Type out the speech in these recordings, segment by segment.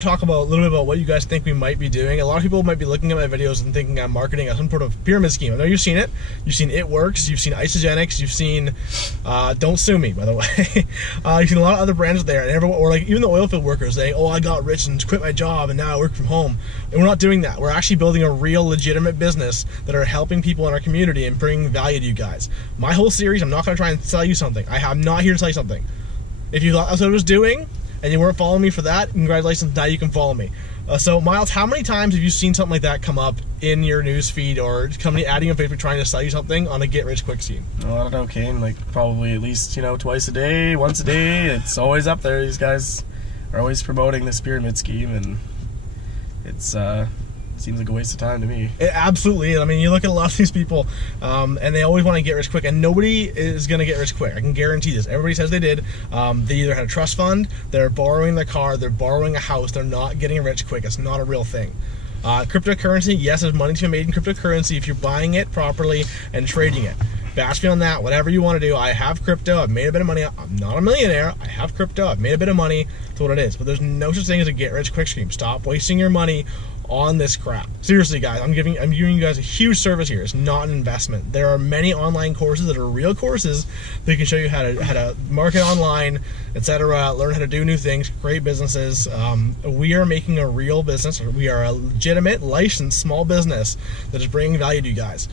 Talk about a little bit about what you guys think we might be doing. A lot of people might be looking at my videos and thinking I'm marketing as some sort of pyramid scheme. I know you've seen it. You've seen It Works. You've seen Isogenics. You've seen Don't Sue Me, by the way. You've seen a lot of other brands there, and everyone, or like even the oil field workers saying, "Oh, I got rich and quit my job and now I work from home." And we're not doing that. We're actually building a real, legitimate business that are helping people in our community and bringing value to you guys. My whole series, I'm not going to try and sell you something. I'm not here to sell you something. If you thought that's what I was doing, and you weren't following me for that, congratulations, now you can follow me. So Miles, how many times have you seen something like that come up in your news feed, or somebody adding on Facebook trying to sell you something on a get rich quick scheme? Well, I don't know, Kane, like probably at least, twice a day, once a day. It's always up there. These guys are always promoting this pyramid scheme, and it's seems like a waste of time to me. It absolutely is. I mean, you look at a lot of these people, and they always want to get rich quick, and nobody is going to get rich quick. I can guarantee this. Everybody says they did. They either had a trust fund, they're borrowing their car, they're borrowing a house, they're not getting rich quick. It's not a real thing. Cryptocurrency, yes, there's money to be made in cryptocurrency if you're buying it properly and trading it. Bash me on that, whatever you want to do. I have crypto, I've made a bit of money. I'm not a millionaire, I have crypto, I've made a bit of money. That's what it is. But there's no such thing as a get rich quick scheme. Stop wasting your money on this crap. Seriously, guys, I'm giving you guys a huge service here. It's not an investment. There are many online courses that are real courses that can show you how to market online, etc., learn how to do new things, create businesses. We are making a real business. We are a legitimate, licensed small business that is bringing value to you guys.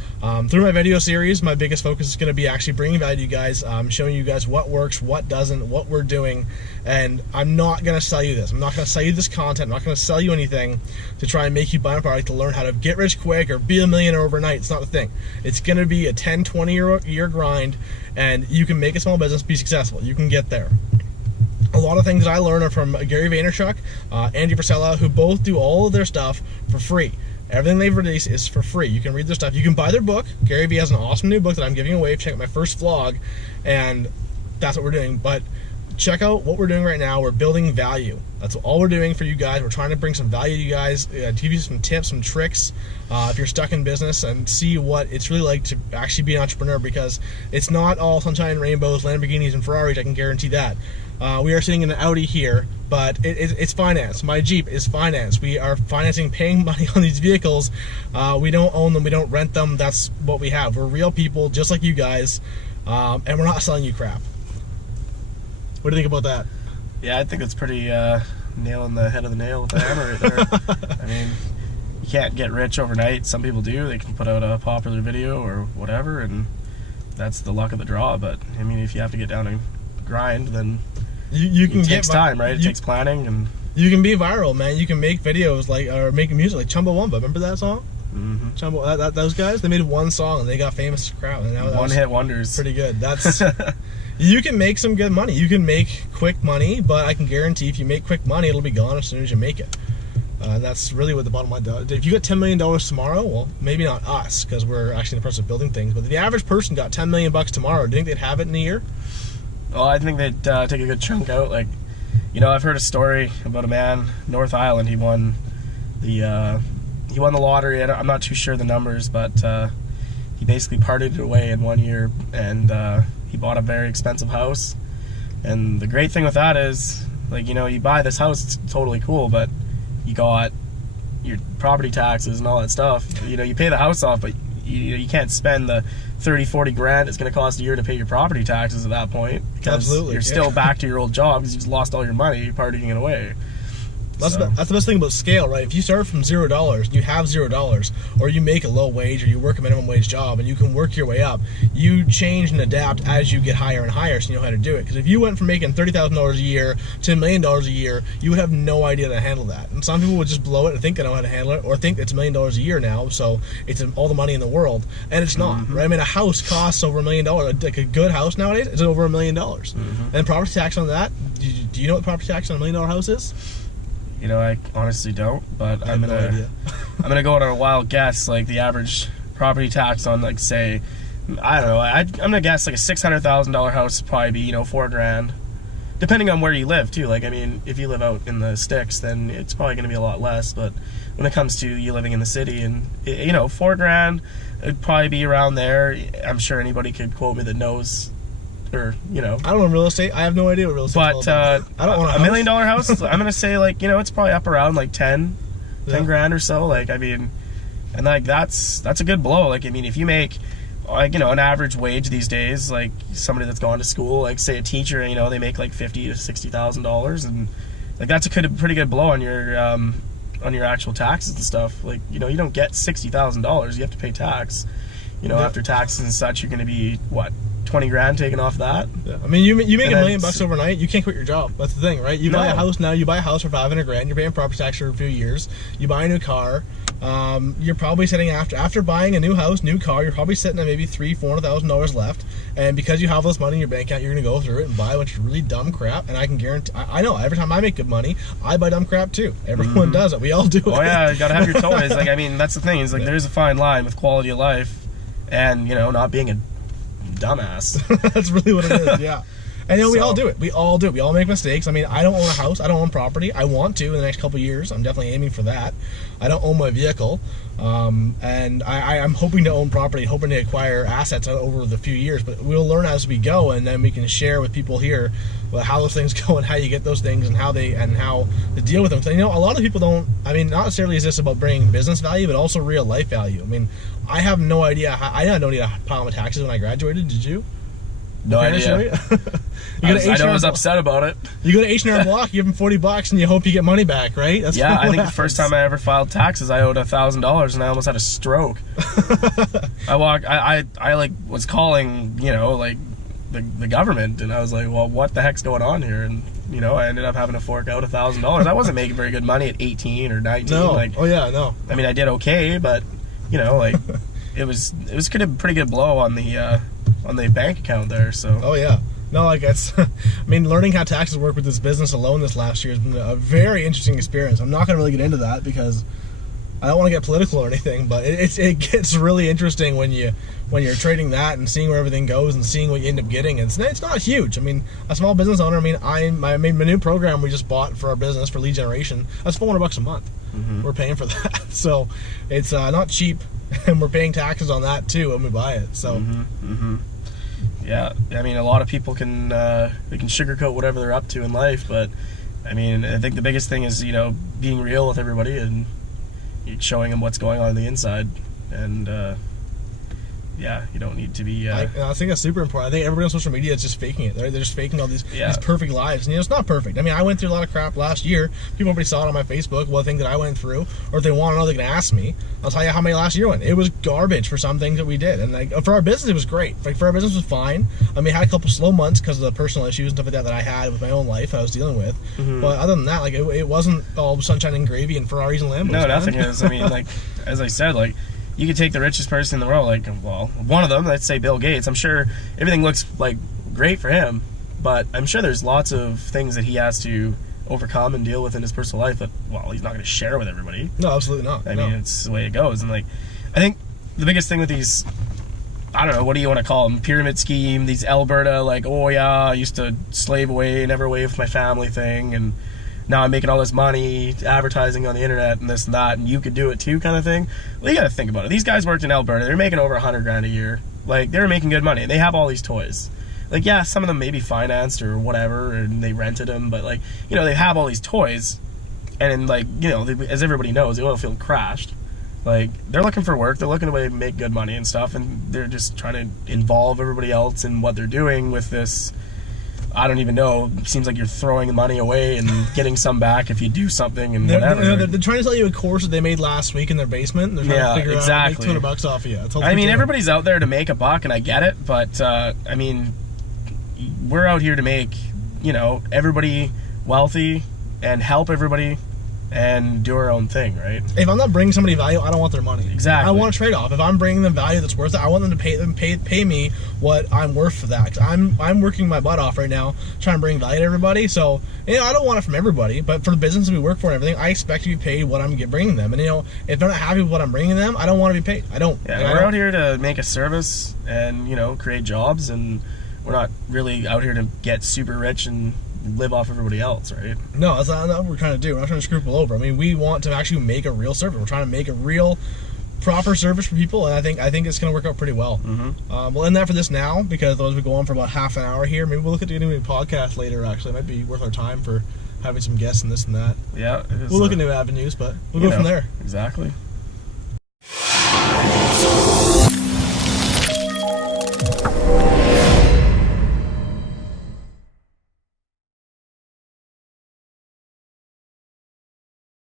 Through my video series, my biggest focus is going to be actually bringing value to you guys, showing you guys what works, what doesn't, what we're doing. And I'm not going to sell you this. I'm not going to sell you this content. I'm not going to sell you anything to try and make you buy a product to learn how to get rich quick or be a millionaire overnight. It's not the thing. It's going to be a 10, 20-year grind, and you can make a small business be successful. You can get there. A lot of things that I learned are from Gary Vaynerchuk, Andy Frisella, who both do all of their stuff for free. Everything they've released is for free. You can read their stuff. You can buy their book. Gary Vee has an awesome new book that I'm giving away. Check out my first vlog, and that's what we're doing. But check out what we're doing right now. We're building value. That's all we're doing for you guys. We're trying to bring some value to you guys, give you some tips, some tricks, if you're stuck in business, and see what it's really like to actually be an entrepreneur, because it's not all sunshine and rainbows, Lamborghinis and Ferraris, I can guarantee that. We are sitting in an Audi here, but it's financed. My Jeep is financed. We are financing, paying money on these vehicles. We don't own them, we don't rent them. That's what we have. We're real people, just like you guys, and we're not selling you crap. What do you think about that? Yeah, I think it's pretty nail on the head of the nail with the hammer right there. I mean, you can't get rich overnight. Some people do. They can put out a popular video or whatever, and that's the luck of the draw. But I mean, if you have to get down and grind, then it takes time, right? It takes planning, and you can be viral, man. You can make videos or make music like Chumbawamba. Remember that song? Mm-hmm. Those guys, they made one song and they got famous crowd. And that one-hit wonders. Pretty good. That's you can make some good money. You can make quick money, but I can guarantee if you make quick money, it'll be gone as soon as you make it. That's really what the bottom line does. If you got $10 million tomorrow, well, maybe not us, because we're actually in the process of building things, but if the average person got $10 million tomorrow, do you think they'd have it in a year? Well, I think they'd take a good chunk out. Like, I've heard a story about a man, North Island. He won the lottery. I'm not too sure the numbers, but he basically partied it away in 1 year, and he bought a very expensive house. And the great thing with that is, like, you buy this house, it's totally cool, but you got your property taxes and all that stuff. You pay the house off, but you can't spend the 30-40 grand it's going to cost a year to pay your property taxes at that point, because absolutely, you're still back to your old job because you just lost all your money partying it away. That's the best thing about scale, right? If you start from $0, you have $0, or you make a low wage, or you work a minimum wage job, and you can work your way up, you change and adapt as you get higher and higher, so you know how to do it. Because if you went from making $30,000 a year to $1 million a year, you would have no idea how to handle that. And some people would just blow it and think they know how to handle it, or think it's $1 million a year now, so it's all the money in the world, and it's not, right? I mean, a house costs over $1 million. Like a good house nowadays, it's over $1 million. And property tax on that, do you know what property tax on $1 million house is? I honestly don't, but I'm gonna go on a wild guess. Like the average property tax on, like, say, I don't know, I'm gonna guess like a $600,000 house would probably be $4 grand, depending on where you live too. Like, I mean, if you live out in the sticks, then it's probably gonna be a lot less. But when it comes to you living in the city, and $4 grand, it'd probably be around there. I'm sure anybody could quote me that knows or you know. I don't know real estate. I have no idea what real estate. But I don't want $1 million house. I'm gonna say like it's probably up around like 10 grand or so. Like I mean, and like that's a good blow. Like I mean, if you make like an average wage these days, like somebody that's gone to school, like say a teacher, they make like $50,000 to $60,000, and like that's a pretty good blow on your actual taxes and stuff. Like you don't get $60,000. You have to pay tax. After taxes and such, you're going to be what, 20 grand taken off that. Yeah. I mean, you make $1 million overnight. You can't quit your job. That's the thing, right? You buy a house now. You buy a house for 500 grand. You're paying property tax for a few years. You buy a new car. You're probably sitting after buying a new house, new car. You're probably sitting at maybe $300,000-$400,000 left. And because you have this money in your bank account, you're going to go through it and buy a bunch of really dumb crap. And I can guarantee, I know every time I make good money, I buy dumb crap too. Everyone does it. We all do it. Oh yeah, you got to have your toys. Like I mean, that's the thing. Is like there's a fine line with quality of life and not being a dumbass. That's really what it is. Yeah. And we all do it. We all do it. We all make mistakes. I mean, I don't own a house. I don't own property. I want to in the next couple of years. I'm definitely aiming for that. I don't own my vehicle. And I'm hoping to own property, hoping to acquire assets over the few years. But we'll learn as we go, and then we can share with people here how those things go and how you get those things and how to deal with them. So, a lot of people don't, I mean, not necessarily is this about bringing business value, but also real life value. I mean, I have no idea. I had no idea how to pile my taxes when I graduated. Did you? No idea. I was upset about it. You go to H&R Block, you give them $40 and you hope you get money back, right? That's I think the first time I ever filed taxes, I owed $1,000 and I almost had a stroke. I like was calling, like the government, and I was like, well, what the heck's going on here? And I ended up having to fork out $1,000. I wasn't making very good money at 18 or 19. No. Like, oh yeah, no. I mean, I did okay, but like it was a pretty good blow on the bank account there. So. Oh yeah. No, like it's, I mean, learning how taxes work with this business alone this last year has been a very interesting experience. I'm not going to really get into that because I don't want to get political or anything, but it gets really interesting when you're trading that and seeing where everything goes and seeing what you end up getting. And it's not huge. I mean, a small business owner, I mean, my new program we just bought for our business for lead generation, that's $400 a month. Mm-hmm. We're paying for that. So it's not cheap, and we're paying taxes on that too when we buy it. So. Mm-hmm. Mm-hmm. Yeah, I mean, a lot of people can sugarcoat whatever they're up to in life, but I mean, I think the biggest thing is being real with everybody and showing them what's going on the inside, and yeah, you don't need to be. I think that's super important. I think everybody on social media is just faking it. They're just faking all these perfect lives, and it's not perfect. I mean, I went through a lot of crap last year. People already saw it on my Facebook, one thing that I went through, or if they want to know, they can ask me. I'll tell you how my last year went. It was garbage for some things that we did, and like for our business, it was great. Like for our business, it was fine. I mean, I had a couple slow months because of the personal issues and stuff like that I had with my own life I was dealing with. Mm-hmm. But other than that, like it wasn't all sunshine and gravy and Ferraris and Lambos. No, nothing is. I mean, like as I said, like. You could take the richest person in the world, like, well, one of them, let's say Bill Gates. I'm sure everything looks, like, great for him, but I'm sure there's lots of things that he has to overcome and deal with in his personal life that, well, he's not going to share with everybody. No, absolutely not. I mean, it's the way it goes. And, like, I think the biggest thing with these, I don't know, what do you want to call them, pyramid scheme, these Alberta, like, oh, yeah, I used to slave away, never away with my family thing, and now I'm making all this money advertising on the internet and this and that, and you could do it too kind of thing. Well, you got to think about it. These guys worked in Alberta. They're making over 100 grand a year. Like, they're making good money. They have all these toys. Like, yeah, some of them may be financed or whatever, and they rented them, but, like, they have all these toys, and, like, as everybody knows, the oil field crashed. Like, they're looking for work. They're looking to make good money and stuff, and they're just trying to involve everybody else in what they're doing with this. I don't even know. It seems like you're throwing money away and getting some back if you do something and whatever. They're trying to sell you a course that they made last week in their basement. And they're trying to figure out how to make $200 off of you. I mean, everybody's out there to make a buck, and I get it. But I mean, we're out here to make everybody wealthy and help everybody and do our own thing, right? If I'm not bringing somebody value, I don't want their money. Exactly. I want a trade-off. If I'm bringing them value that's worth it, I want them to pay me what I'm worth for that. 'Cause I'm working my butt off right now trying to bring value to everybody. So I don't want it from everybody, but for the business we work for and everything, I expect to be paid what I'm bringing them. And if they're not happy with what I'm bringing them, I don't want to be paid. I don't. Yeah, we're out here to make a service and create jobs, and we're not really out here to get super rich and live off everybody else, right? No, that's not what we're trying to do. We're not trying to screw people over. I mean, we want to actually make a real service. We're trying to make a real proper service for people, and I think it's going to work out pretty well. We'll end that for this now, because otherwise we go on for about half an hour here. Maybe we'll look at doing a podcast later. Actually, it might be worth our time for having some guests and this and that. Yeah, we'll look at new avenues, but we'll go from there. Exactly.